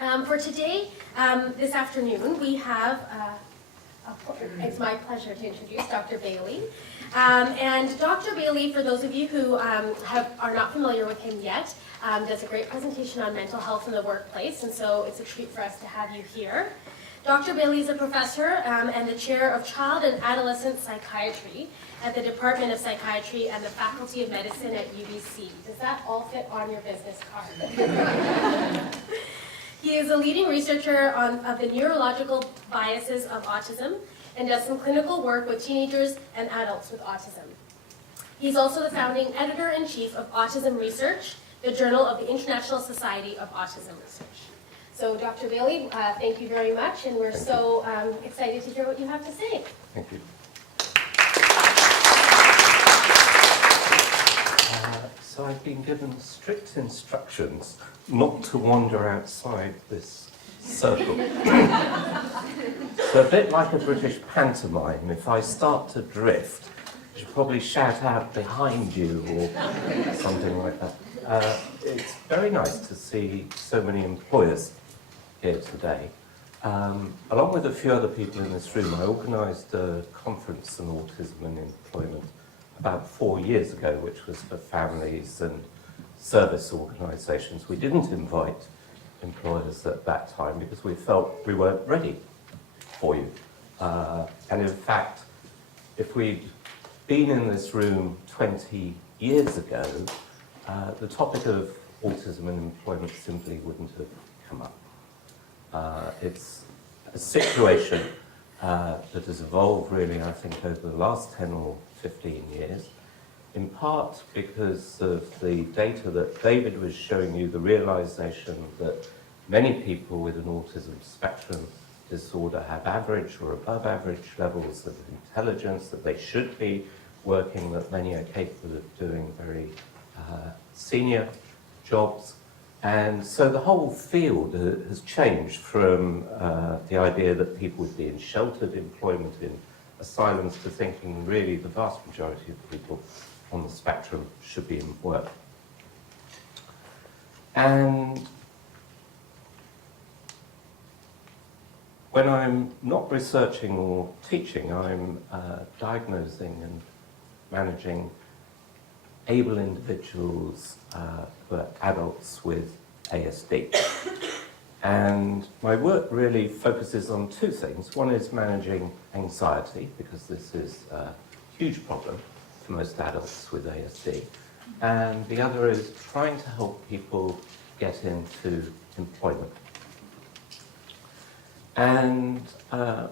For today, this afternoon, we have, it's my pleasure to introduce Dr. Bailey. And Dr. Bailey, for those of you who are not familiar with him yet, does a great presentation on mental health in the workplace, and so it's a treat for us to have you here. Dr. Bailey is a professor and the chair of Child and Adolescent Psychiatry at the Department of Psychiatry and the Faculty of Medicine at UBC. Does that all fit on your business card? He is a leading researcher of the neurological biases of autism and does some clinical work with teenagers and adults with autism. He's also the founding editor-in-chief of Autism Research, the journal of the International Society of Autism Research. So, Dr. Bailey, thank you very much, and we're so excited to hear what you have to say. Thank you. So I've been given strict instructions not to wander outside this circle. So a bit like a British pantomime, if I start to drift, I should probably shout out behind you or something like that. It's very nice to see so many employers here today. Along with a few other people in this room, I organised a conference on autism and employment about 4 years ago, which was for families and service organisations. We didn't invite employers at that time because we felt we weren't ready for you. And in fact, if we'd been in this room 20 years ago, the topic of autism and employment simply wouldn't have come up. It's a situation that has evolved really, I think, over the last 10 or 15 years, in part because of the data that David was showing you, the realization that many people with an autism spectrum disorder have average or above average levels of intelligence, that they should be working, that many are capable of doing very senior jobs. And so the whole field has changed from the idea that people would be in sheltered employment in asylums to thinking really the vast majority of people on the spectrum should be in work. And when I'm not researching or teaching, I'm diagnosing and managing able individuals who are adults with ASD. And my work really focuses on two things. One is managing anxiety, because this is a huge problem for most adults with ASD. And the other is trying to help people get into employment. And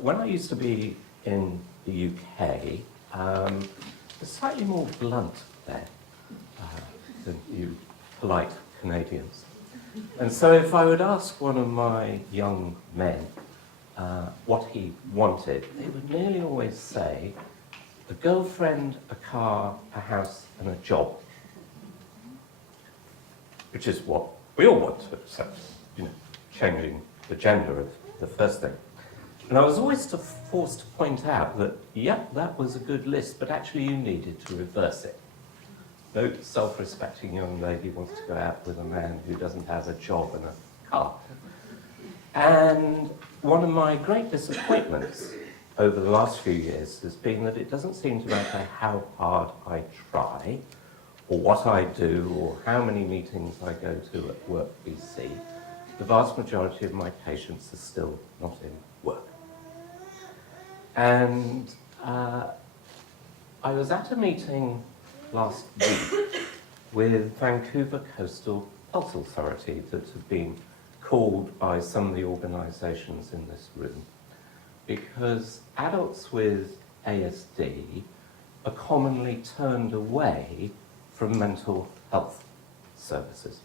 when I used to be in the UK, it's slightly more blunt there than you polite Canadians. And so if I would ask one of my young men what he wanted, they would nearly always say, a girlfriend, a car, a house, and a job. Which is what we all want, except, changing the gender of the first thing. And I was always forced to point out that, yep, that was a good list, but actually you needed to reverse it. No self-respecting young lady wants to go out with a man who doesn't have a job and a car. And one of my great disappointments over the last few years has been that it doesn't seem to matter how hard I try, or what I do, or how many meetings I go to at Work BC, the vast majority of my patients are still not in work. And I was at a meeting last week with Vancouver Coastal Health Authority that have been called by some of the organisations in this room, because adults with ASD are commonly turned away from mental health services.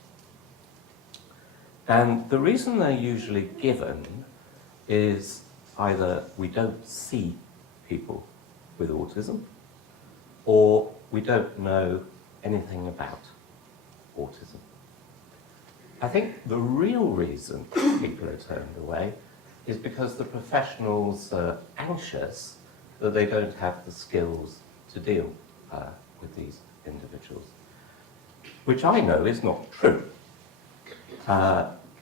And the reason they're usually given is either we don't see people with autism, or we don't know anything about autism. I think the real reason people are turned away is because the professionals are anxious that they don't have the skills to deal with these individuals, which I know is not true.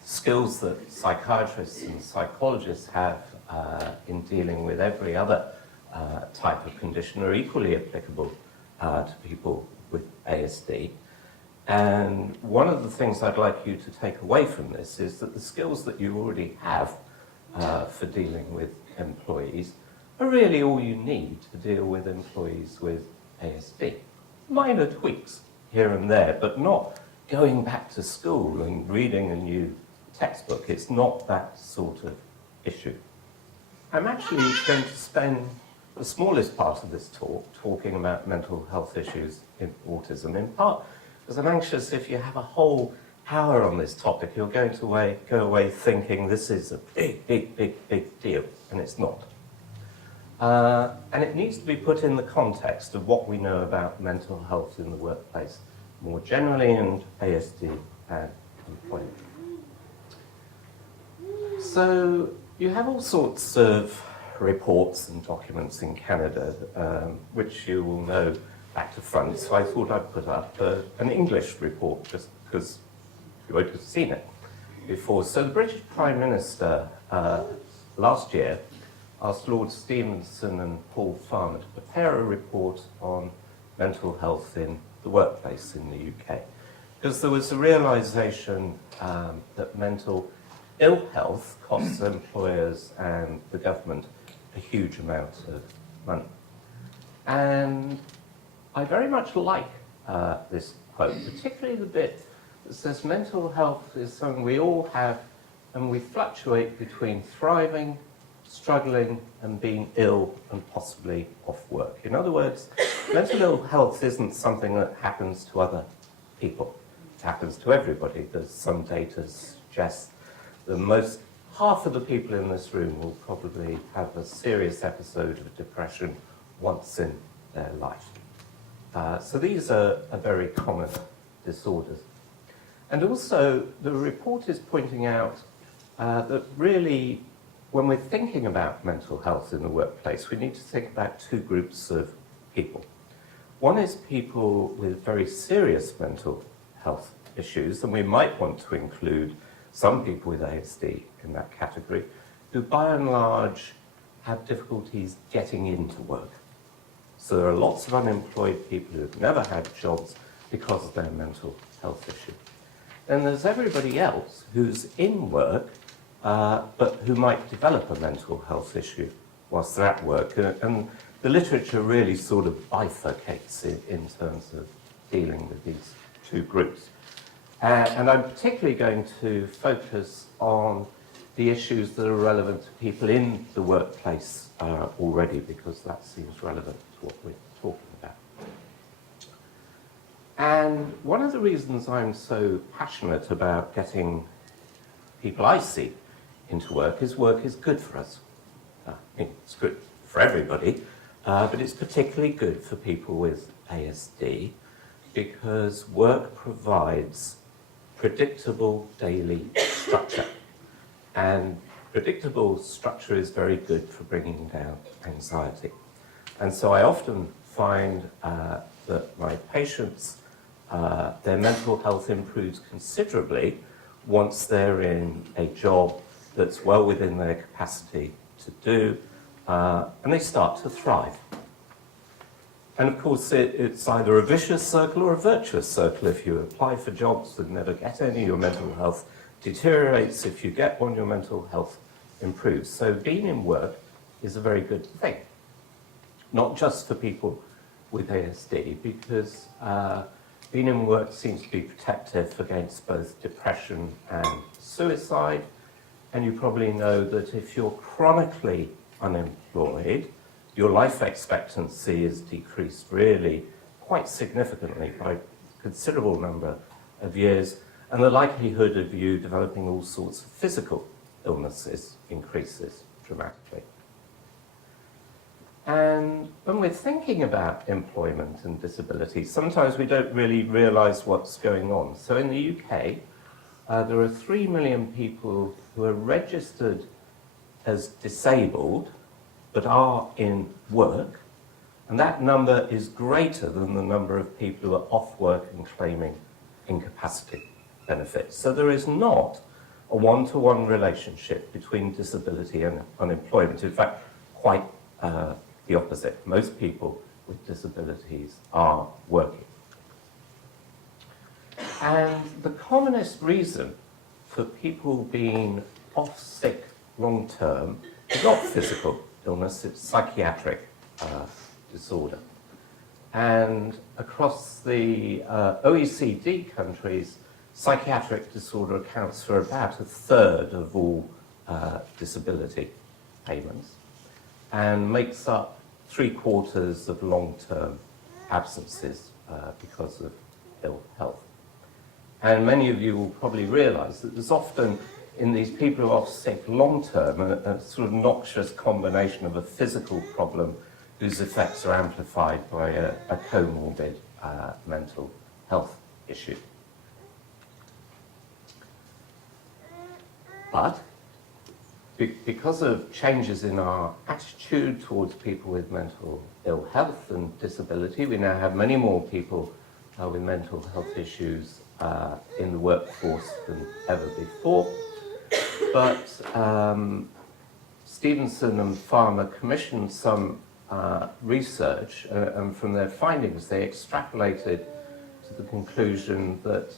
skills that psychiatrists and psychologists have in dealing with every other type of condition are equally applicable to people with ASD. And one of the things I'd like you to take away from this is that the skills that you already have for dealing with employees are really all you need to deal with employees with ASD. Minor tweaks here and there, but not going back to school and reading a new textbook. It's not that sort of issue. I'm actually going to spend the smallest part of this talk talking about mental health issues in autism, in part because I'm anxious if you have a whole hour on this topic, you're going to go away thinking this is a big deal, and it's not. And it needs to be put in the context of what we know about mental health in the workplace more generally, and ASD and employment. So you have all sorts of reports and documents in Canada, which you will know back to front, so I thought I'd put up an English report just because you won't have seen it before. So the British Prime Minister last year asked Lord Stevenson and Paul Farmer to prepare a report on mental health in the workplace in the UK, because there was a realisation that mental ill health costs employers and the government a huge amount of money. And I very much like this quote, particularly the bit that says mental health is something we all have, and we fluctuate between thriving, struggling, and being ill and possibly off work. In other words, mental ill health isn't something that happens to other people. It happens to everybody. There's some data suggests that half of the people in this room will probably have a serious episode of depression once in their life. So these are very common disorders. And also, the report is pointing out that really, when we're thinking about mental health in the workplace, we need to think about two groups of people. One is people with very serious mental health issues, and we might want to include some people with ASD in that category, who by and large have difficulties getting into work. So there are lots of unemployed people who have never had jobs because of their mental health issue. Then there's everybody else who's in work, but who might develop a mental health issue whilst they're at work. And the literature really sort of bifurcates in terms of dealing with these two groups. And I'm particularly going to focus on the issues that are relevant to people in the workplace already, because that seems relevant to what we're talking about. And one of the reasons I'm so passionate about getting people I see into work is good for us. I mean, it's good for everybody, but it's particularly good for people with ASD because work provides predictable daily structure. And predictable structure is very good for bringing down anxiety. And so I often find that my patients, their mental health improves considerably once they're in a job that's well within their capacity to do, and they start to thrive. And of course, it's either a vicious circle or a virtuous circle. If you apply for jobs and never get any, your mental health deteriorates. If you get one, your mental health improves. So being in work is a very good thing, not just for people with ASD, because being in work seems to be protective against both depression and suicide. And you probably know that if you're chronically unemployed, your life expectancy is decreased really quite significantly by a considerable number of years, and the likelihood of you developing all sorts of physical illnesses increases dramatically. And when we're thinking about employment and disability, sometimes we don't really realise what's going on. So in the UK, there are 3 million people who are registered as disabled but are in work, and that number is greater than the number of people who are off work and claiming incapacity benefits. So there is not a one-to-one relationship between disability and unemployment. In fact, quite the opposite. Most people with disabilities are working. And the commonest reason for people being off sick long-term is not physical illness, it's psychiatric disorder. And across the OECD countries, psychiatric disorder accounts for about a third of all disability payments and makes up 3/4 of long-term absences because of ill health. And many of you will probably realise that there's often, in these people who are off sick long-term, a sort of noxious combination of a physical problem whose effects are amplified by a comorbid mental health issue. But because of changes in our attitude towards people with mental ill health and disability, we now have many more people with mental health issues in the workforce than ever before. But Stevenson and Farmer commissioned some research, and from their findings they extrapolated to the conclusion that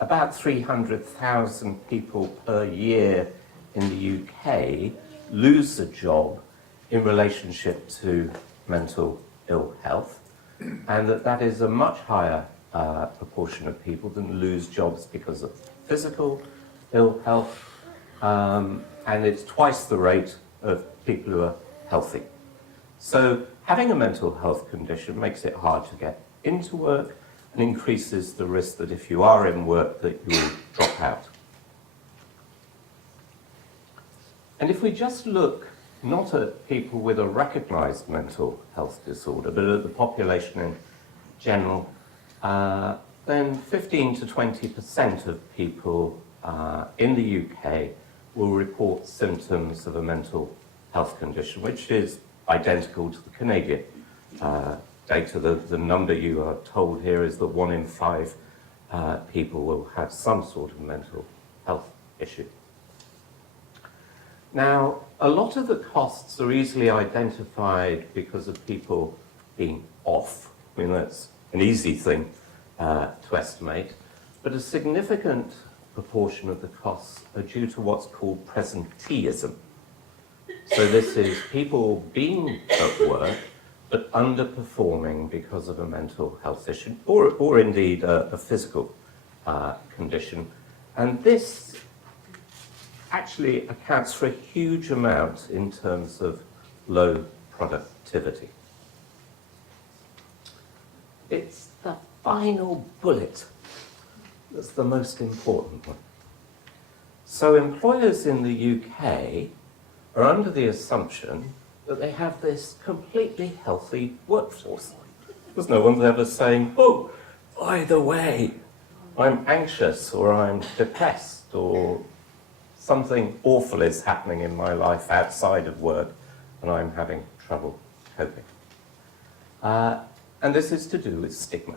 about 300,000 people per year in the UK lose a job in relationship to mental ill health, and that is a much higher proportion of people than lose jobs because of physical ill health, and it's twice the rate of people who are healthy. So having a mental health condition makes it hard to get into work and increases the risk that if you are in work that you will drop out. And if we just look not at people with a recognised mental health disorder, but at the population in general, then 15 to 20% of people in the UK will report symptoms of a mental health condition, which is identical to the Canadian data. The number you are told here is that 1 in 5 people will have some sort of mental health issue. Now, a lot of the costs are easily identified because of people being off. I mean, that's an easy thing to estimate, but a significant proportion of the costs are due to what's called presenteeism. So this is people being at work but underperforming because of a mental health issue or indeed a physical condition. And this actually accounts for a huge amount in terms of low productivity. It's the final bullet that's the most important one. So employers in the UK are under the assumption that they have this completely healthy workforce. Because no one's ever saying, oh, by the way, I'm anxious or I'm depressed or something awful is happening in my life outside of work and I'm having trouble coping. And this is to do with stigma.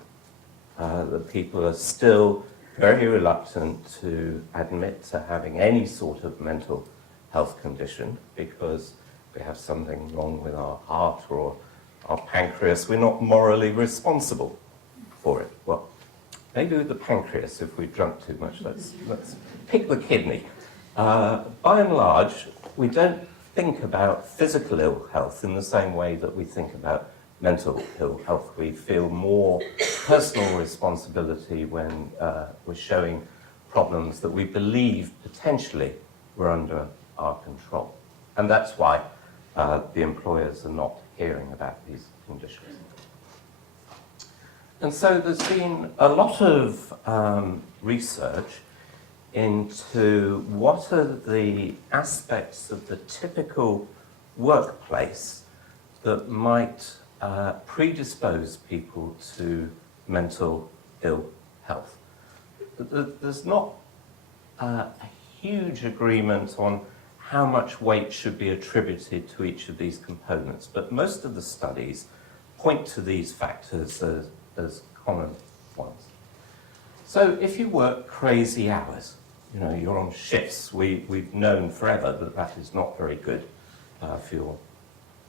That people are still very reluctant to admit to having any sort of mental health condition because we have something wrong with our heart or our pancreas. We're not morally responsible for it. Well, maybe with the pancreas, if we drunk too much, let's pick the kidney. By and large, we don't think about physical ill health in the same way that we think about mental ill health. We feel more personal responsibility when we're showing problems that we believe potentially were under our control. And that's why the employers are not hearing about these conditions. And so there's been a lot of research into what are the aspects of the typical workplace that might predispose people to mental ill health. There's not a huge agreement on how much weight should be attributed to each of these components, but most of the studies point to these factors as common ones. So if you work crazy hours, you're on shifts. We've known forever that that is not very good for your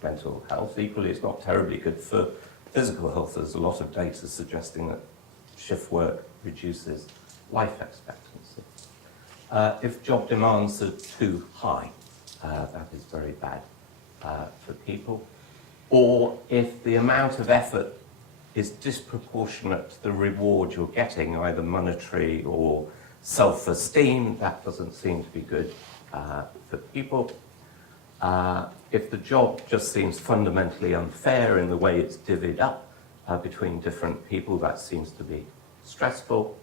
mental health. Equally, it's not terribly good for physical health. There's a lot of data suggesting that shift work reduces life expectancy. If job demands are too high, that is very bad for people. Or if the amount of effort is disproportionate to the reward you're getting, either monetary or self-esteem, that doesn't seem to be good for people. If the job just seems fundamentally unfair in the way it's divvied up between different people, that seems to be stressful.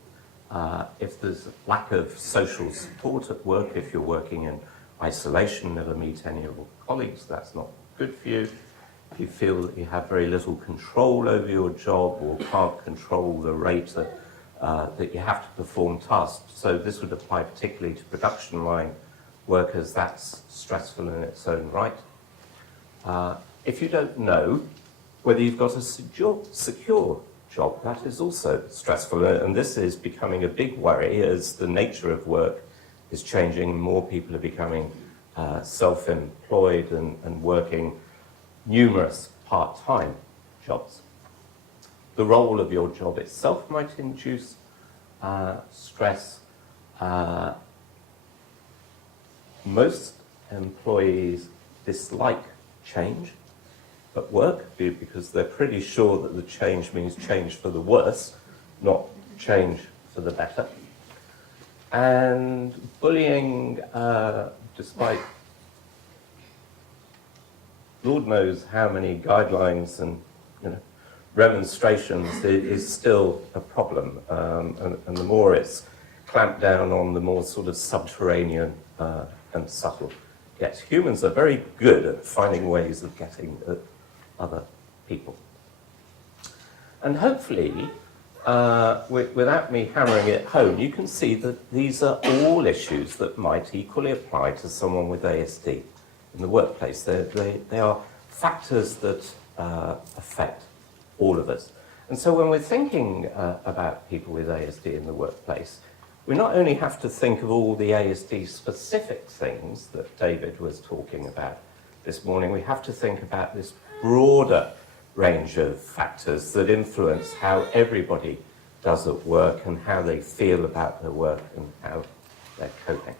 If there's a lack of social support at work, if you're working in isolation, never meet any of your colleagues, that's not good for you. If you feel that you have very little control over your job or can't control the rate that you have to perform tasks, so this would apply particularly to production line workers, that's stressful in its own right. If you don't know whether you've got a secure job, that is also stressful, and this is becoming a big worry as the nature of work is changing. More people are becoming self-employed and working numerous part-time jobs. The role of your job itself might induce stress. Most employees dislike change at work because they're pretty sure that the change means change for the worse, not change for the better. And bullying, despite Lord knows how many guidelines and remonstrations, is still a problem. And the more it's clamped down on, the more sort of subterranean and subtle it gets. Humans are very good at finding ways of getting at other people. And hopefully, without me hammering it home, you can see that these are all issues that might equally apply to someone with ASD in the workplace. They are factors that affect all of us. And so when we're thinking about people with ASD in the workplace, we not only have to think of all the ASD-specific things that David was talking about this morning, we have to think about this broader range of factors that influence how everybody does at work and how they feel about their work and how they're coping.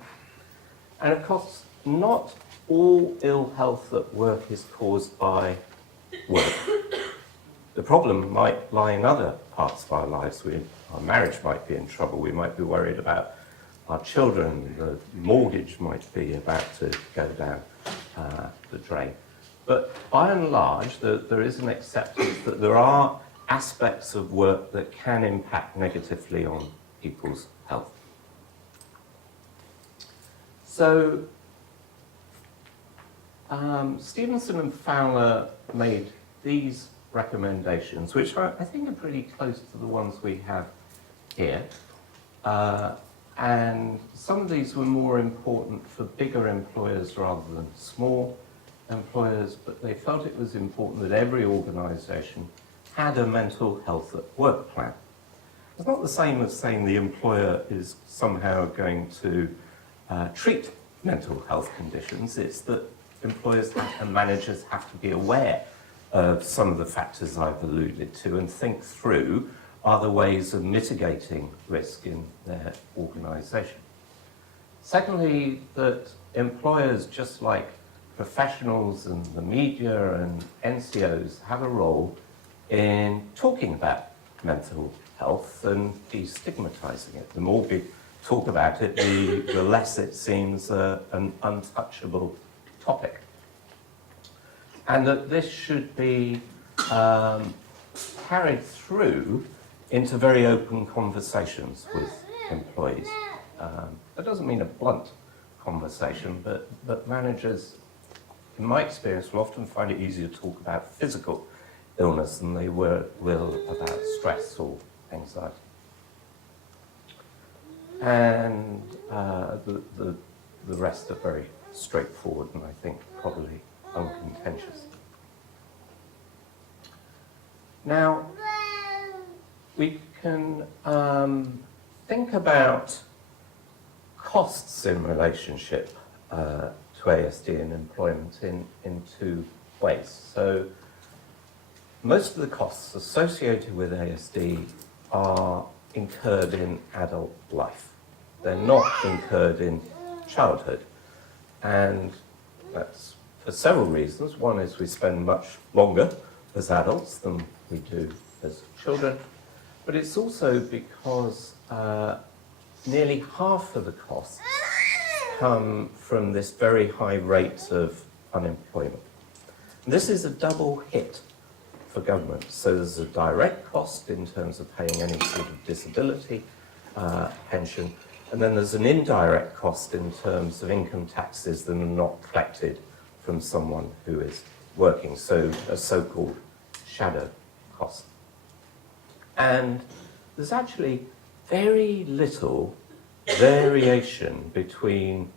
And of course, not all ill health at work is caused by work. The problem might lie in other parts of our lives. Our marriage might be in trouble. We might be worried about our children. The mortgage might be about to go down the drain. But by and large, there is an acceptance that there are aspects of work that can impact negatively on people's health. So, Stevenson and Fowler made these recommendations, which I think are pretty close to the ones we have here. And some of these were more important for bigger employers rather than small employers, but they felt it was important that every organisation had a mental health at work plan. It's not the same as saying the employer is somehow going to treat mental health conditions. It's that employers and managers have to be aware of some of the factors I've alluded to and think through other ways of mitigating risk in their organisation. Secondly, that employers, just like professionals and the media and NCOs, have a role in talking about mental health and destigmatising it. The more we talk about it, the less it seems an untouchable topic. And that this should be carried through into very open conversations with employees. That doesn't mean a blunt conversation, but managers, in my experience, will often find it easier to talk about physical illness than they will about stress or anxiety. And the rest are very straightforward and I think probably uncontentious. Now, we can think about costs in relationship to ASD and employment in two ways. So most of the costs associated with ASD are incurred in adult life. They're not incurred in childhood. And that's for several reasons. One is we spend much longer as adults than we do as children. But it's also because nearly half of the costs come from this very high rate of unemployment. This is a double hit for government. So there's a direct cost in terms of paying any sort of disability pension, and then there's an indirect cost in terms of income taxes that are not collected from someone who is working, so a so-called shadow cost. And there's actually very little variation between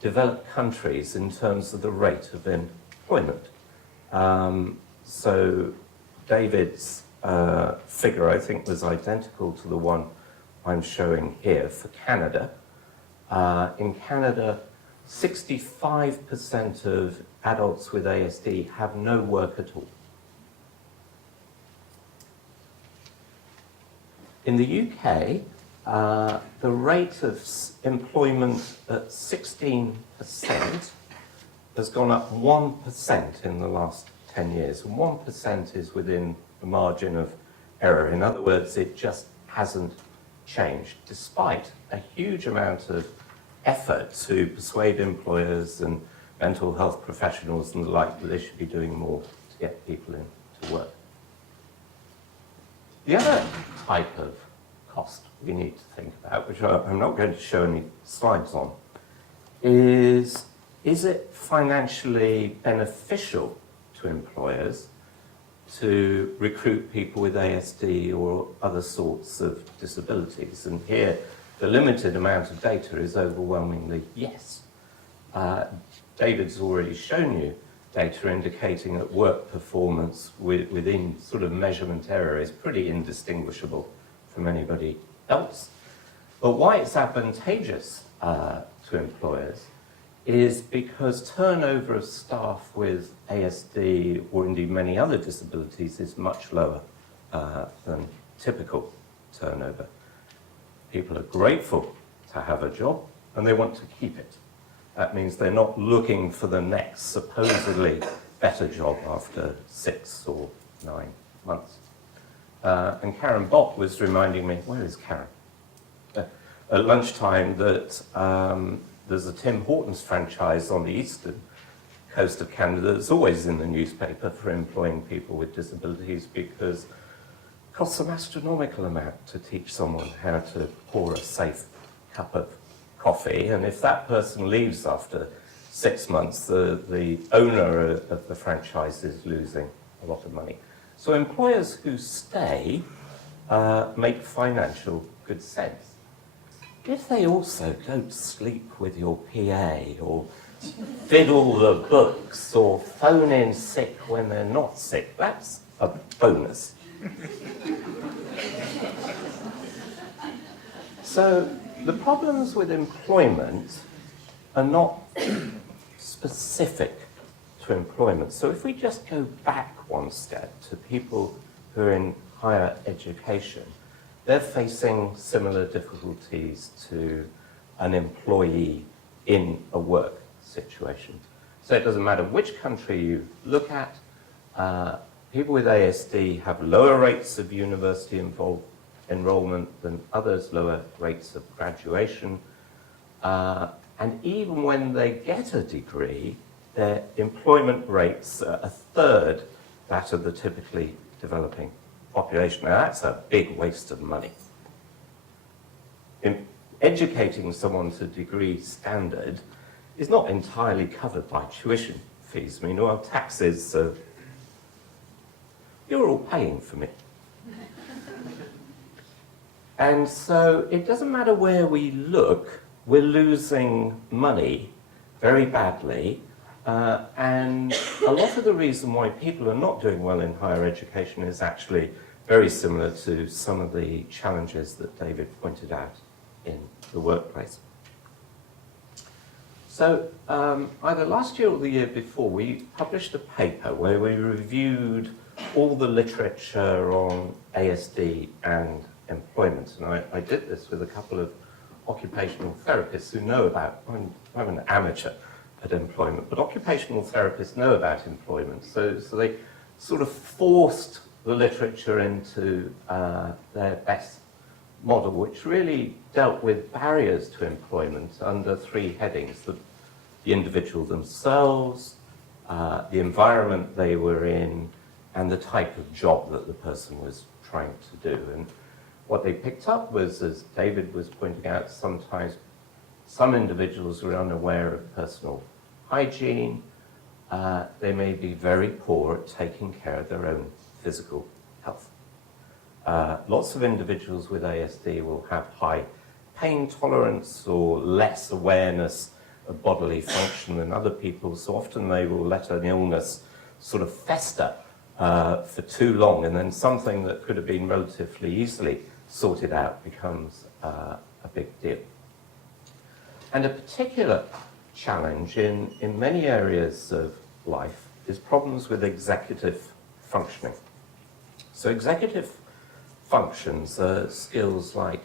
developed countries in terms of the rate of employment. So David's figure, I think, was identical to the one I'm showing here for Canada. In Canada, 65% of adults with ASD have no work at all. In the UK, the rate of employment at 16% has gone up 1% in the last 10 years. And 1% is within the margin of error. In other words, it just hasn't changed, despite a huge amount of effort to persuade employers and mental health professionals and the like that they should be doing more to get people into work. The other type of cost we need to think about, which I'm not going to show any slides on, is it financially beneficial to employers to recruit people with ASD or other sorts of disabilities? And here, the limited amount of data is overwhelmingly yes. David's already shown you data indicating that work performance within sort of measurement area is pretty indistinguishable from anybody else. But why it's advantageous to employers is because turnover of staff with ASD, or indeed many other disabilities, is much lower than typical turnover. People are grateful to have a job and they want to keep it. That means they're not looking for the next supposedly better job after 6 or 9 months. And Karen Bott was reminding me, where is Karen? At lunchtime that there's a Tim Hortons franchise on the eastern coast of Canada that's always in the newspaper for employing people with disabilities because it costs an astronomical amount to teach someone how to pour a safe cup of coffee, and if that person leaves after 6 months, the owner of the franchise is losing a lot of money. So employers who stay make financial good sense. If they also don't sleep with your PA, or fiddle the books, or phone in sick when they're not sick, that's a bonus. So the problems with employment are not specific to employment. So if we just go back one step to people who are in higher education, they're facing similar difficulties to an employee in a work situation. So it doesn't matter which country you look at, people with ASD have lower rates of university enrollment than others, lower rates of graduation, and even when they get a degree, their employment rates are a third that of the typically developing population. Now that's a big waste of money. Educating someone to degree standard is not entirely covered by tuition fees. I mean, well, taxes, you're all paying for me. And so it doesn't matter where we look, we're losing money very badly. And a lot of the reason why people are not doing well in higher education is actually very similar to some of the challenges that David pointed out in the workplace. So either last year or the year before, we published a paper where we reviewed all the literature on ASD and employment. And I did this with a couple of occupational therapists who know about, I'm an amateur at employment, but occupational therapists know about employment. So they sort of forced the literature into their best model, which really dealt with barriers to employment under three headings: the individual themselves, the environment they were in, and the type of job that the person was trying to do. And what they picked up was, as David was pointing out, sometimes some individuals are unaware of personal hygiene. They may be very poor at taking care of their own physical health. Lots of individuals with ASD will have high pain tolerance or less awareness of bodily function than other people, so often they will let an illness sort of fester for too long, and then something that could have been relatively easily sorted out becomes a big deal. And a particular challenge in many areas of life is problems with executive functioning. So executive functions are skills like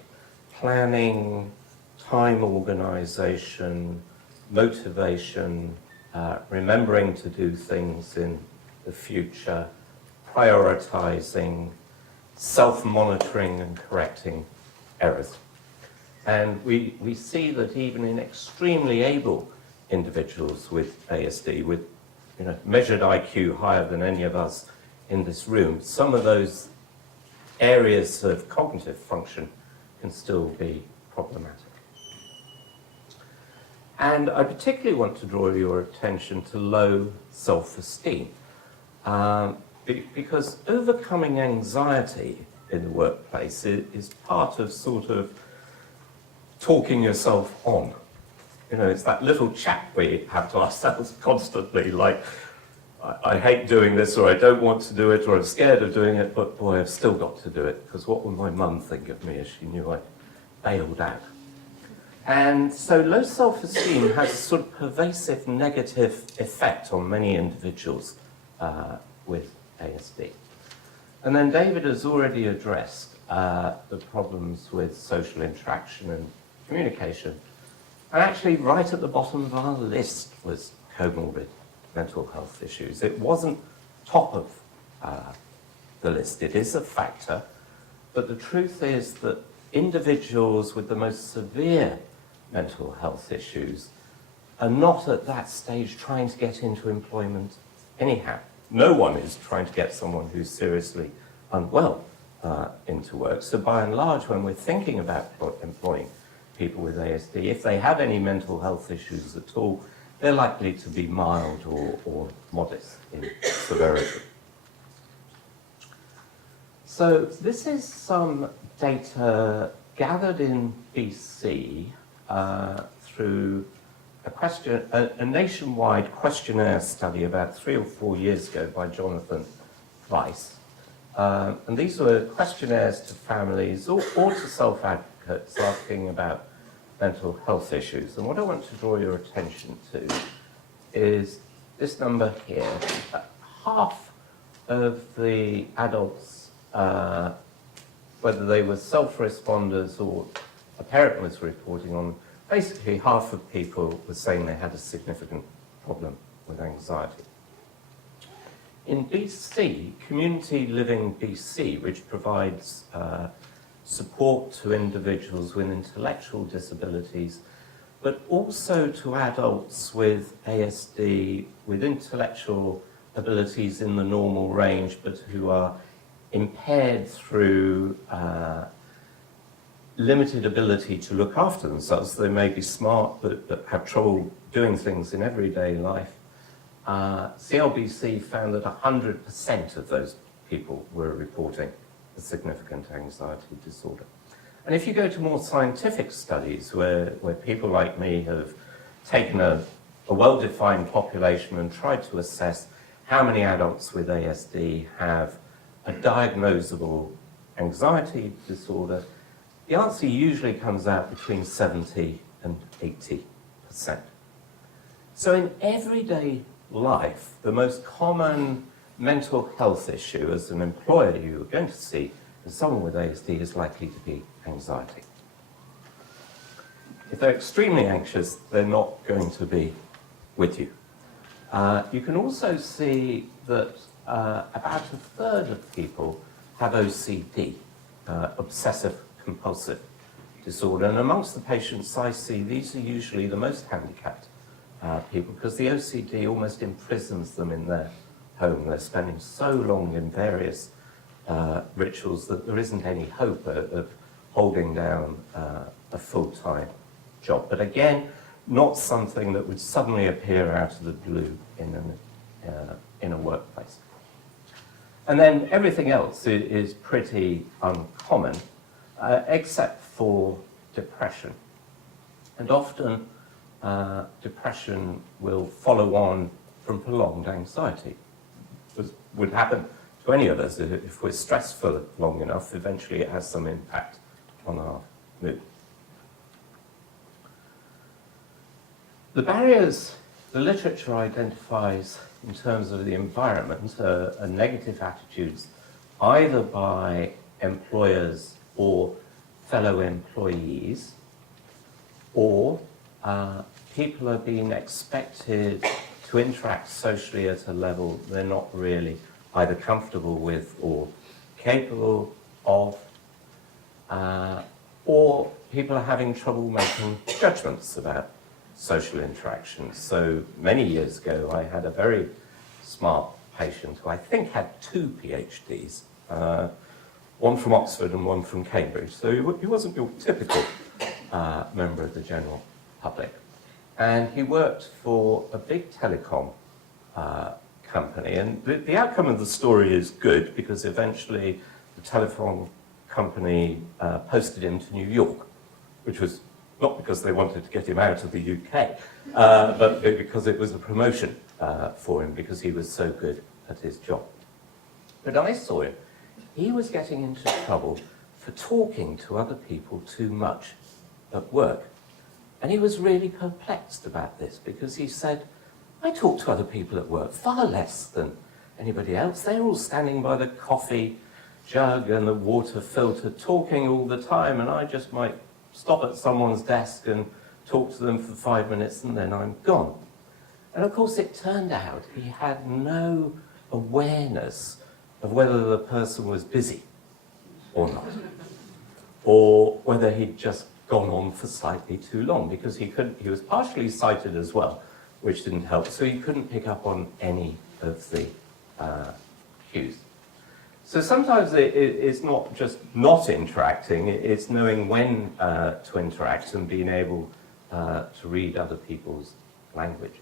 planning, time organization, motivation, remembering to do things in the future, prioritizing, self-monitoring and correcting errors. And we see that even in extremely able individuals with ASD, with measured IQ higher than any of us in this room, some of those areas of cognitive function can still be problematic. And I particularly want to draw your attention to low self-esteem, because overcoming anxiety in the workplace is part of sort of talking yourself on. It's that little chat we have to ourselves constantly, like, I hate doing this, or I don't want to do it, or I'm scared of doing it, but boy, I've still got to do it, because what will my mum think of me as she knew I bailed out? And so low self-esteem has a sort of pervasive negative effect on many individuals with ASD. And then David has already addressed the problems with social interaction and communication. And actually, right at the bottom of our list was comorbid mental health issues. It wasn't top of the list. It is a factor, but the truth is that individuals with the most severe mental health issues are not at that stage trying to get into employment anyhow. No one is trying to get someone who's seriously unwell into work. So by and large, when we're thinking about employing people with ASD, if they have any mental health issues at all, they're likely to be mild or modest in severity. So this is some data gathered in BC through a nationwide questionnaire study about 3 or 4 years ago by Jonathan Weiss. And these were questionnaires to families or to self-advocates asking about mental health issues. And what I want to draw your attention to is this number here. Half of the adults, whether they were self-responders or a parent was reporting on, basically half of people were saying they had a significant problem with anxiety. In BC, Community Living BC, which provides support to individuals with intellectual disabilities, but also to adults with ASD, with intellectual abilities in the normal range, but who are impaired through limited ability to look after themselves. They may be smart, but have trouble doing things in everyday life. CLBC found that 100% of those people were reporting a significant anxiety disorder. And if you go to more scientific studies where people like me have taken a well-defined population and tried to assess how many adults with ASD have a diagnosable anxiety disorder, the answer usually comes out between 70 and 80%. So in everyday life, the most common mental health issue as an employer you're going to see in someone with ASD is likely to be anxiety. If they're extremely anxious, they're not going to be with you. You can also see that about a third of people have OCD, obsessive compulsive disorder. And amongst the patients I see, these are usually the most handicapped people, because the OCD almost imprisons them in their home. They're spending so long in various rituals that there isn't any hope of holding down a full-time job. But again, not something that would suddenly appear out of the blue in a workplace. And then everything else is pretty uncommon, except for depression. And often depression will follow on from prolonged anxiety. As would happen to any of us. If we're stressed for long enough, eventually it has some impact on our mood. The barriers the literature identifies in terms of the environment are negative attitudes either by employers or fellow employees, or people are being expected to interact socially at a level they're not really either comfortable with or capable of, or people are having trouble making judgments about social interactions. So many years ago, I had a very smart patient who I think had 2 PhDs, one from Oxford and one from Cambridge. So he wasn't your typical member of the general public. And he worked for a big telecom company. And the outcome of the story is good, because eventually the telephone company posted him to New York, which was not because they wanted to get him out of the UK, but because it was a promotion for him, because he was so good at his job. But I saw him. He was getting into trouble for talking to other people too much at work. And he was really perplexed about this, because he said, I talk to other people at work far less than anybody else. They're all standing by the coffee jug and the water filter talking all the time, and I just might stop at someone's desk and talk to them for 5 minutes and then I'm gone. And of course it turned out he had no awareness of whether the person was busy or not, or whether he'd just gone on for slightly too long, because he was partially sighted as well, which didn't help, so he couldn't pick up on any of the cues. So sometimes it's not just not interacting, it's knowing when to interact and being able to read other people's language.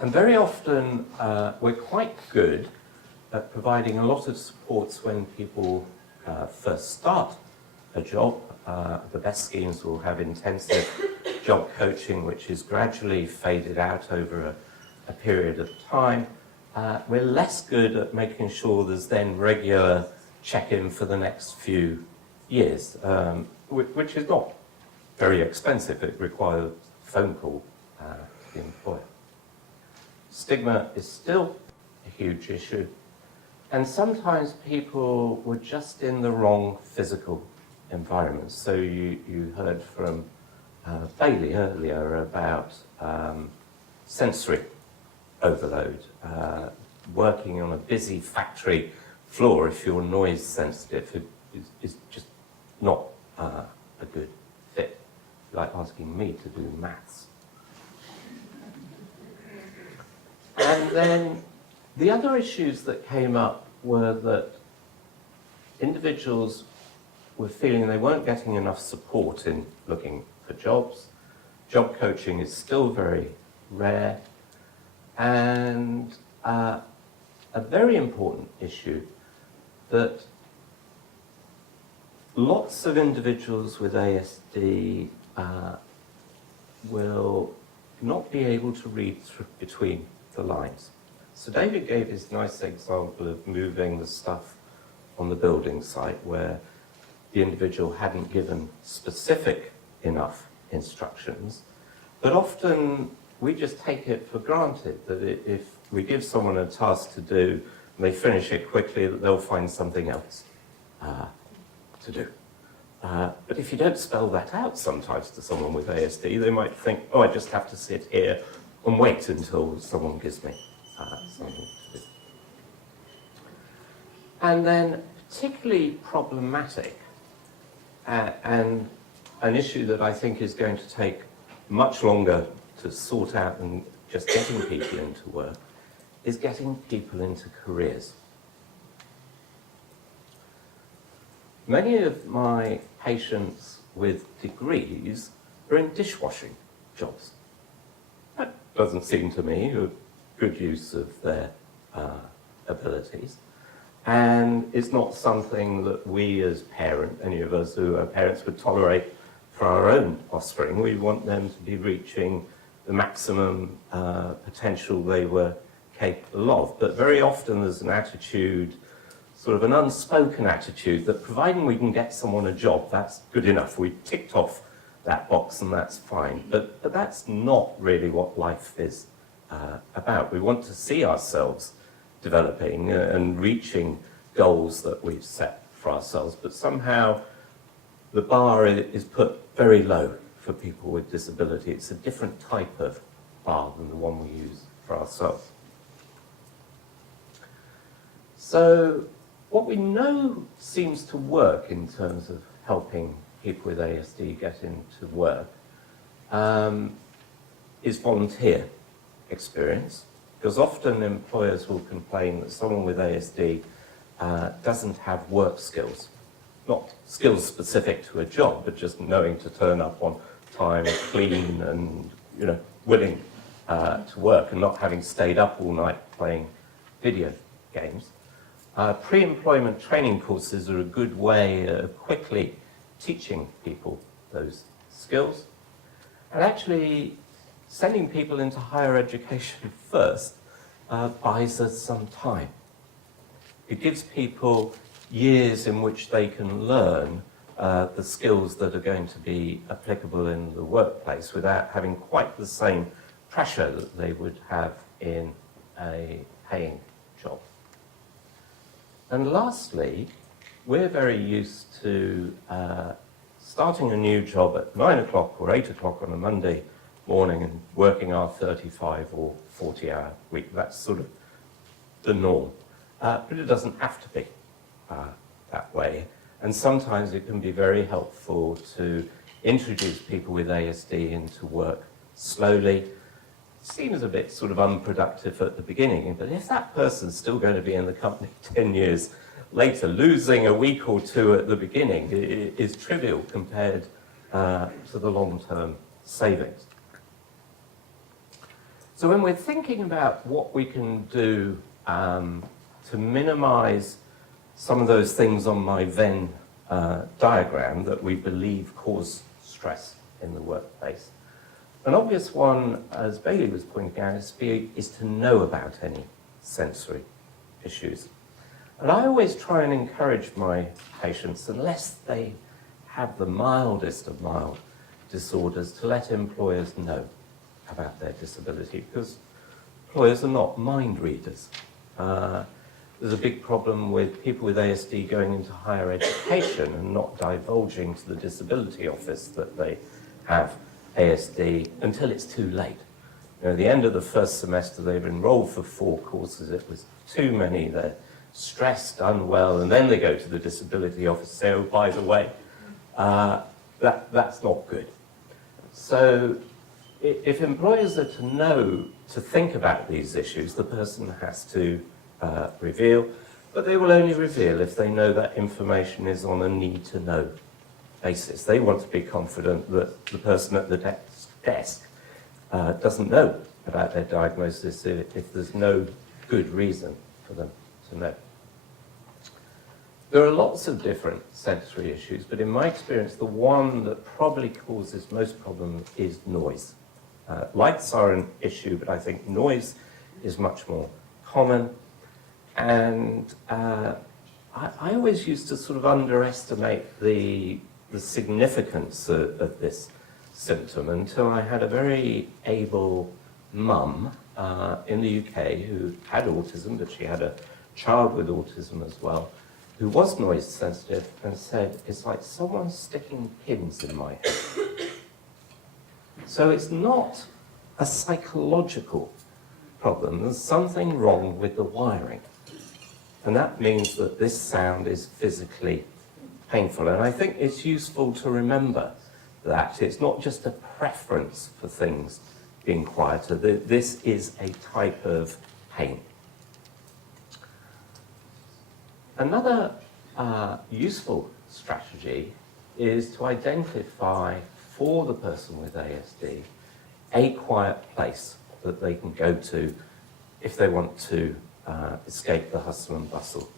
And very often we're quite good at providing a lot of supports when people first start a job. The best schemes will have intensive job coaching, which is gradually faded out over a period of time. We're less good at making sure there's then regular check-in for the next few years, which is not very expensive. It requires a phone call to the employer. Stigma is still a huge issue, and sometimes people were just in the wrong physical environment. So you heard from Bailey earlier about sensory overload. Working on a busy factory floor, if you're noise sensitive, is just not a good fit. Like asking me to do maths. And then the other issues that came up were that individuals were feeling they weren't getting enough support in looking for jobs. Job coaching is still very rare. And a very important issue that lots of individuals with ASD will not be able to read between the lines. So David gave his nice example of moving the stuff on the building site where the individual hadn't given specific enough instructions. But often we just take it for granted that if we give someone a task to do and they finish it quickly, that they'll find something else to do. But if you don't spell that out sometimes to someone with ASD, they might think, oh, I just have to sit here and wait until someone gives me something to do. And then particularly problematic, and an issue that I think is going to take much longer to sort out than just getting people into work, is getting people into careers. Many of my patients with degrees are in dishwashing jobs. That doesn't seem to me a good use of their abilities. And it's not something that we as parents, any of us who are parents, would tolerate for our own offspring. We want them to be reaching the maximum potential they were capable of. But very often there's an attitude, sort of an unspoken attitude, that providing we can get someone a job, that's good enough. We ticked off that box and that's fine. But that's not really what life is about. We want to see ourselves developing and reaching goals that we've set for ourselves, but somehow the bar is put very low for people with disability. It's a different type of bar than the one we use for ourselves. So what we know seems to work in terms of helping people with ASD get into work is volunteer experience. Because often employers will complain that someone with ASD doesn't have work skills. Not skills specific to a job, but just knowing to turn up on time, clean, and willing to work, and not having stayed up all night playing video games. Pre-employment training courses are a good way of quickly teaching people those skills. And actually, sending people into higher education first buys us some time. It gives people years in which they can learn the skills that are going to be applicable in the workplace without having quite the same pressure that they would have in a paying job. And lastly, we're very used to starting a new job at 9 o'clock or 8 o'clock on a Monday morning and working our 35 or 40-hour week. That's sort of the norm. But it doesn't have to be that way. And sometimes it can be very helpful to introduce people with ASD into work slowly. It seems a bit sort of unproductive at the beginning, but if that person's still going to be in the company 10 years later, losing a week or two at the beginning is trivial compared to the long-term savings. So when we're thinking about what we can do to minimize some of those things on my Venn diagram that we believe cause stress in the workplace, an obvious one, as Bailey was pointing out, is to know about any sensory issues. And I always try and encourage my patients, unless they have the mildest of mild disorders, to let employers know about their disability, because employers are not mind readers. There's a big problem with people with ASD going into higher education and not divulging to the disability office that they have ASD until it's too late. At the end of the first semester, they've enrolled for 4 courses. It was too many. They're stressed, unwell, and then they go to the disability office and say, oh, by the way, that's not good. So if employers are to know, to think about these issues, the person has to reveal, but they will only reveal if they know that information is on a need-to-know basis. They want to be confident that the person at the desk doesn't know about their diagnosis if there's no good reason for them to know. There are lots of different sensory issues, but in my experience, the one that probably causes most problems is noise. Lights are an issue, but I think noise is much more common. And I always used to sort of underestimate the significance of this symptom until I had a very able mum in the UK who had autism, but she had a child with autism as well, who was noise sensitive and said, it's like someone sticking pins in my head. So it's not a psychological problem. There's something wrong with the wiring. And that means that this sound is physically painful. And I think it's useful to remember that it's not just a preference for things being quieter. This is a type of pain. Another useful strategy is to identify for the person with ASD a quiet place that they can go to if they want to escape the hustle and bustle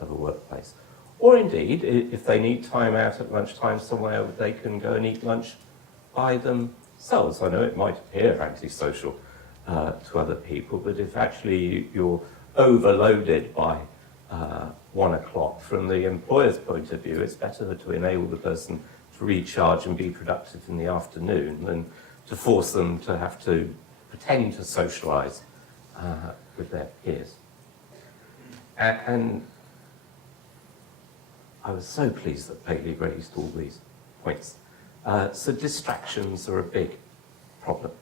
of a workplace. Or indeed, if they need time out at lunchtime somewhere, they can go and eat lunch by themselves. I know it might appear antisocial to other people, but if actually you're overloaded by 1 o'clock, from the employer's point of view, it's better to enable the person to recharge and be productive in the afternoon than to force them to have to pretend to socialise with their peers. And I was so pleased that Bailey raised all these points. So distractions are a big problem.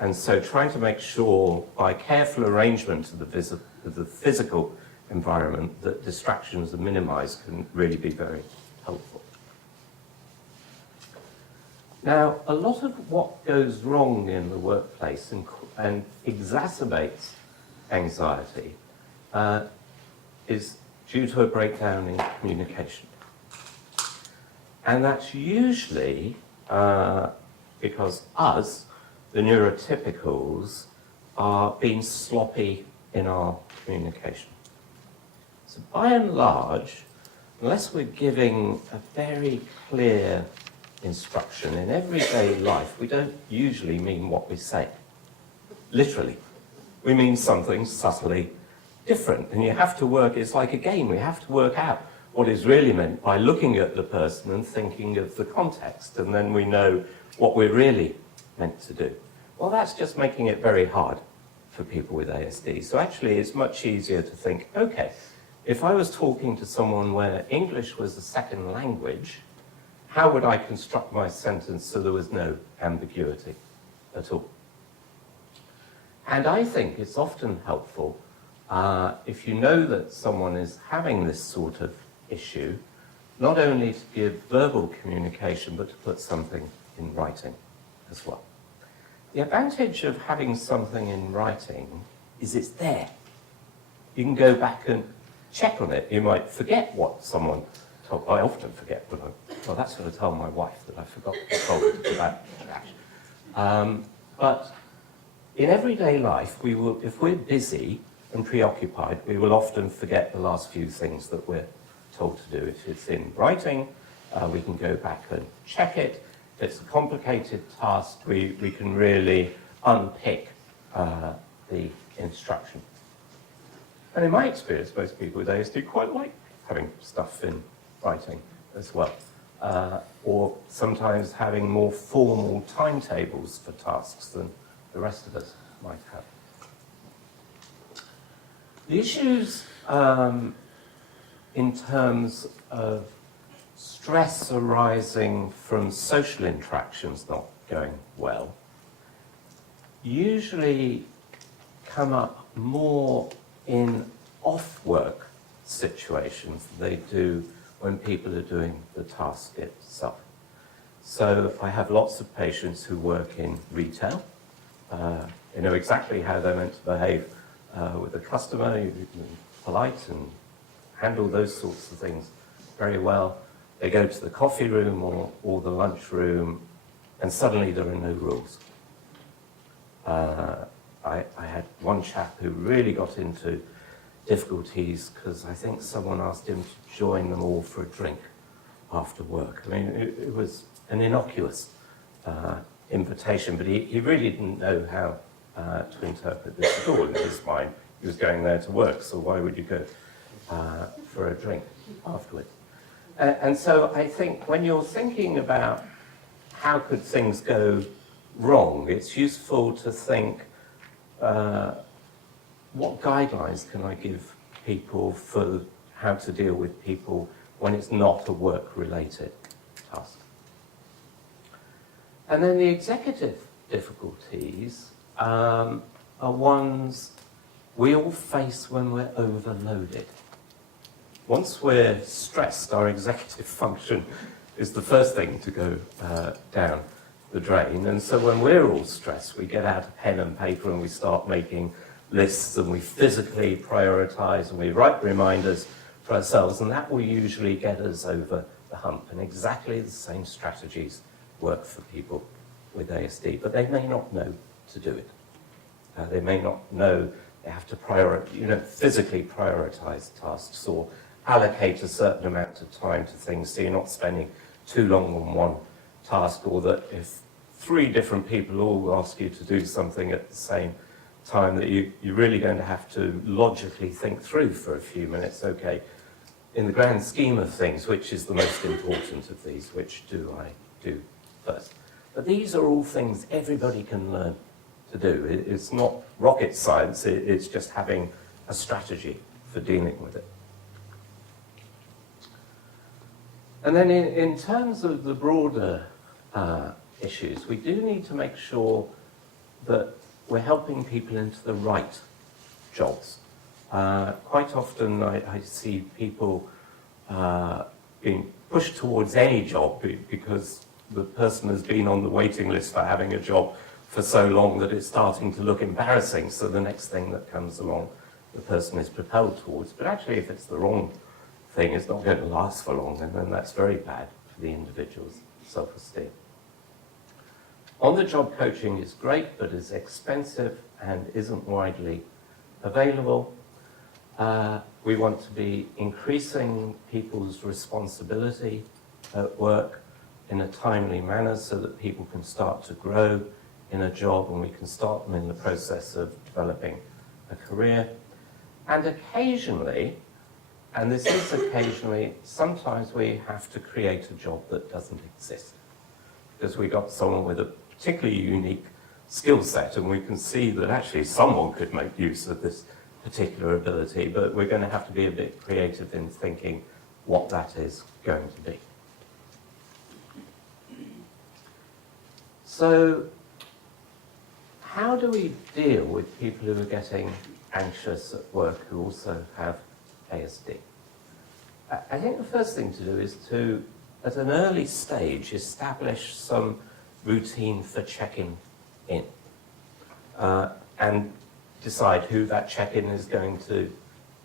And so trying to make sure, by careful arrangement of the physical environment, that distractions are minimized can really be very helpful. Now, a lot of what goes wrong in the workplace and exacerbates anxiety is due to a breakdown in communication. And that's usually because us, the neurotypicals, are being sloppy in our communication. So by and large, unless we're giving a very clear instruction in everyday life, we don't usually mean what we say. Literally. We mean something subtly different. And you have to work, it's like a game, we have to work out what is really meant by looking at the person and thinking of the context, and then we know what we're really meant to do. Well, that's just making it very hard for people with ASD. So actually it's much easier to think, okay, if I was talking to someone where English was a second language, how would I construct my sentence so there was no ambiguity at all? And I think it's often helpful if you know that someone is having this sort of issue, not only to give verbal communication, but to put something in writing as well. The advantage of having something in writing is it's there. You can go back and check on it. You might forget what someone told. I often forget what well, that's what I tell my wife, that I forgot to tell her about that. But in everyday life, we will, if we're busy and preoccupied, we will often forget the last few things that we're told to do. If it's in writing, we can go back and check it. If it's a complicated task, we can really unpick the instruction. And in my experience, most people with ASD quite like having stuff in writing as well. Or sometimes having more formal timetables for tasks than the rest of us might have. The issues in terms of stress arising from social interactions not going well usually come up more in off-work situations than they do when people are doing the task itself. So I have lots of patients who work in retail. They know exactly how they're meant to behave with a customer, you're polite and handle those sorts of things very well. They go to the coffee room or the lunch room, and suddenly there are no rules. I had one chap who really got into difficulties because I think someone asked him to join them all for a drink after work. I mean, it was an innocuous invitation, but he really didn't know how to interpret this at all. In his mind, he was going there to work, so why would you go for a drink afterwards? And so I think when you're thinking about how could things go wrong, it's useful to think, what guidelines can I give people for how to deal with people when it's not a work-related task? And then the executive difficulties are ones we all face when we're overloaded. Once we're stressed, our executive function is the first thing to go down the drain. And so when we're all stressed, we get out a pen and paper and we start making lists and we physically prioritize and we write reminders for ourselves, and that will usually get us over the hump. And exactly the same strategies work for people with ASD, but they may not know to do it. They may not know they have to physically prioritize tasks or allocate a certain amount of time to things so you're not spending too long on one task, or that if 3 different people all ask you to do something at the same time, that you're really going to have to logically think through for a few minutes, okay, in the grand scheme of things, which is the most important of these, which do I do first? But these are all things everybody can learn to do. It's not rocket science, it's just having a strategy for dealing with it. And then in terms of the broader issues, we do need to make sure that we're helping people into the right jobs. Quite often I see people being pushed towards any job because the person has been on the waiting list for having a job for so long that it's starting to look embarrassing, so the next thing that comes along the person is propelled towards. But actually, if it's the wrong thing, it's not going to last for long, and then that's very bad for the individual's self-esteem. On-the-job coaching is great, but is expensive and isn't widely available. We want to be increasing people's responsibility at work in a timely manner so that people can start to grow in a job and we can start them in the process of developing a career. And occasionally, and this is occasionally, sometimes we have to create a job that doesn't exist because we got someone with a particularly unique skill set and we can see that actually someone could make use of this particular ability, but we're going to have to be a bit creative in thinking what that is going to be. So, how do we deal with people who are getting anxious at work who also have ASD? I think the first thing to do is to, at an early stage, establish some routine for checking in and decide who that check-in is going to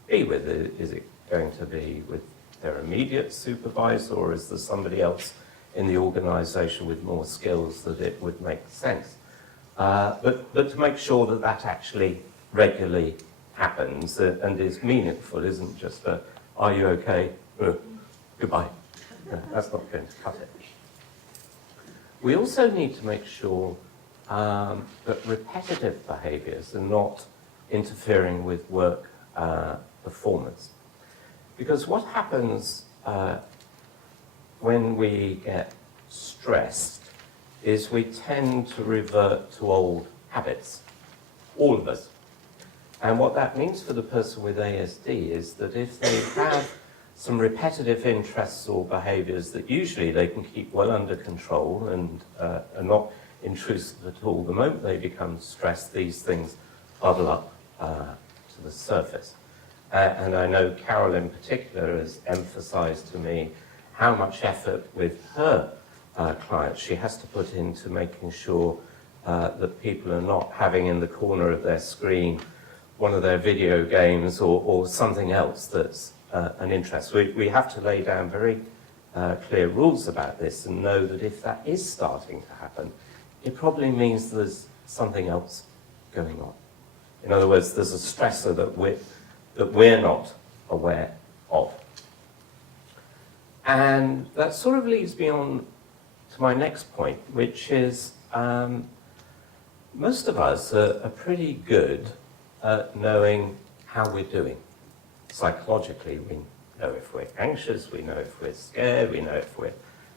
be with. Is it going to be with their immediate supervisor, or is there somebody else in the organisation with more skills that it would make sense? But to make sure that that actually regularly happens and is meaningful, isn't just a, are you okay? Goodbye. No, that's not going to cut it. We also need to make sure that repetitive behaviours are not interfering with work performance. Because what happens when we get stressed is we tend to revert to old habits, all of us. And what that means for the person with ASD is that if they have some repetitive interests or behaviours that usually they can keep well under control and are not intrusive at all, the moment they become stressed, these things bubble up to the surface. And I know Carol in particular has emphasised to me how much effort with her clients she has to put into making sure that people are not having in the corner of their screen one of their video games or something else that's an interest. We have to lay down very clear rules about this and know that if that is starting to happen, it probably means there's something else going on. In other words, there's a stressor that we're not aware of. And that sort of leads me on to my next point, which is most of us are pretty good at knowing how we're doing. Psychologically, we know if we're anxious, we know if we're scared, we know if we're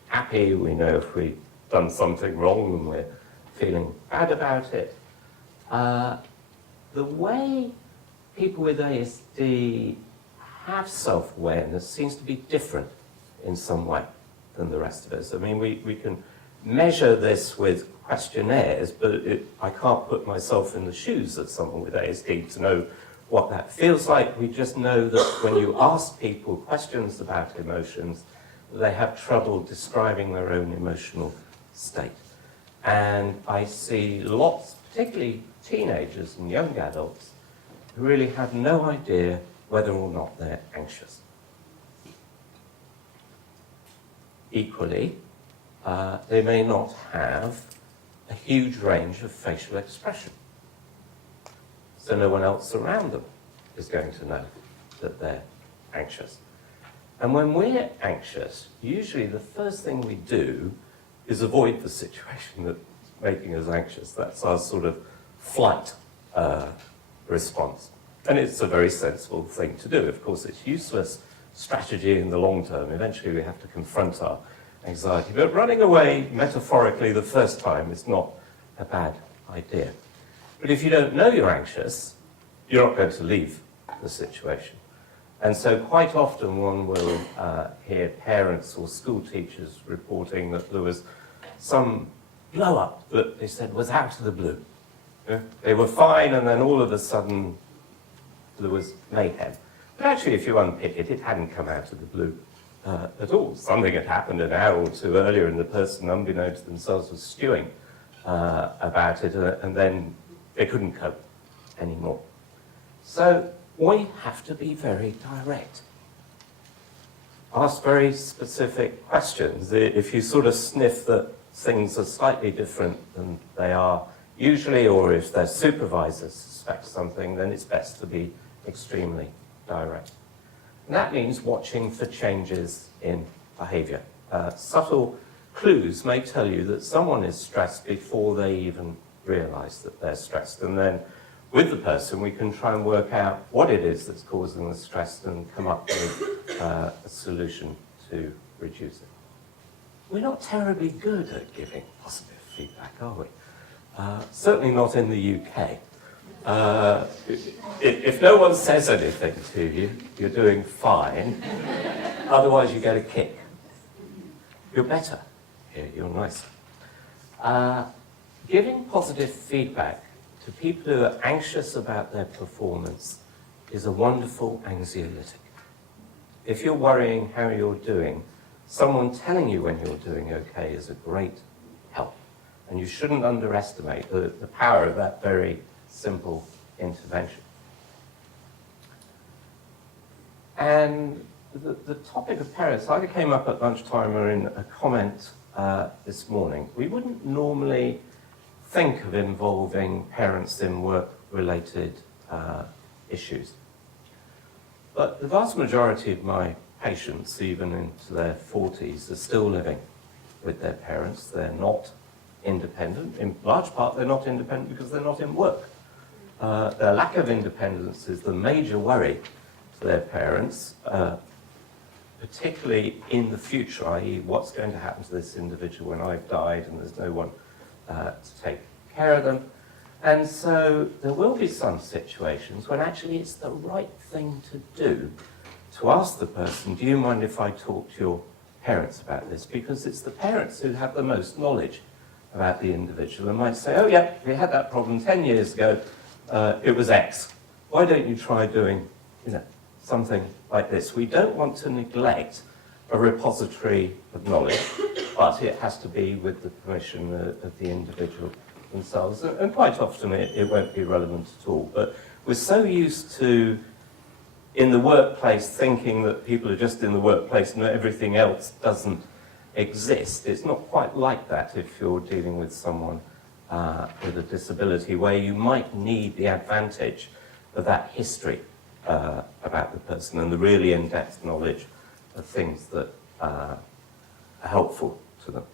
happy, we know if we've done something wrong and we're feeling bad about it. the way people with ASD have self-awareness seems to be different in some way than the rest of us. I mean, we can measure this with questionnaires, but I can't put myself in the shoes of someone with ASD to know what that feels like. We just know that when you ask people questions about emotions, they have trouble describing their own emotional state. And I see lots, particularly teenagers and young adults, who really have no idea whether or not they're anxious. Equally, they may not have a huge range of facial expression. So no one else around them is going to know that they're anxious. And when we're anxious, usually the first thing we do is avoid the situation that's making us anxious. That's our sort of flight response. And it's a very sensible thing to do. Of course, it's useless strategy in the long term. Eventually we have to confront our anxiety. But running away, metaphorically, the first time is not a bad idea. But if you don't know you're anxious, you're not going to leave the situation. And so quite often one will hear parents or school teachers reporting that there was some blow-up that they said was out of the blue. You know, they were fine, and then all of a sudden there was mayhem. But actually, if you unpick it, it hadn't come out of the blue at all. Something had happened an hour or two earlier, and the person, unbeknownst to themselves, was stewing about it, and then they couldn't cope anymore. So we have to be very direct. Ask very specific questions. If you sort of sniff that things are slightly different than they are usually, or if their supervisors suspect something, then it's best to be extremely direct. And that means watching for changes in behavior. Subtle clues may tell you that someone is stressed before they even realize that they're stressed. And then with the person, we can try and work out what it is that's causing the stress and come up with a solution to reduce it. We're not terribly good at giving positive feedback, are we? Certainly not in the UK. If no one says anything to you, you're doing fine. Otherwise, you get a kick. You're better here, you're nicer. Giving positive feedback to people who are anxious about their performance is a wonderful anxiolytic. If you're worrying how you're doing, someone telling you when you're doing okay is a great help. And you shouldn't underestimate the power of that very simple intervention. And the topic of parents, I came up at lunchtime or in a comment this morning. We wouldn't normally think of involving parents in work-related issues. But the vast majority of my patients, even into their 40s, are still living with their parents. They're not independent. In large part, they're not independent because they're not in work. Their lack of independence is the major worry to their parents, particularly in the future, i.e. what's going to happen to this individual when I've died and there's no one to take care of them. And so there will be some situations when actually it's the right thing to do to ask the person, do you mind if I talk to your parents about this? Because it's the parents who have the most knowledge about the individual and might say, oh yeah, we had that problem 10 years ago, it was X. Why don't you try doing, something like this? We don't want to neglect a repository of knowledge, but it has to be with the permission of the individual themselves. And quite often it won't be relevant at all. But we're so used to, in the workplace, thinking that people are just in the workplace and that everything else doesn't exist. It's not quite like that if you're dealing with someone with a disability, where you might need the advantage of that history about the person and the really in-depth knowledge of things that are helpful to them.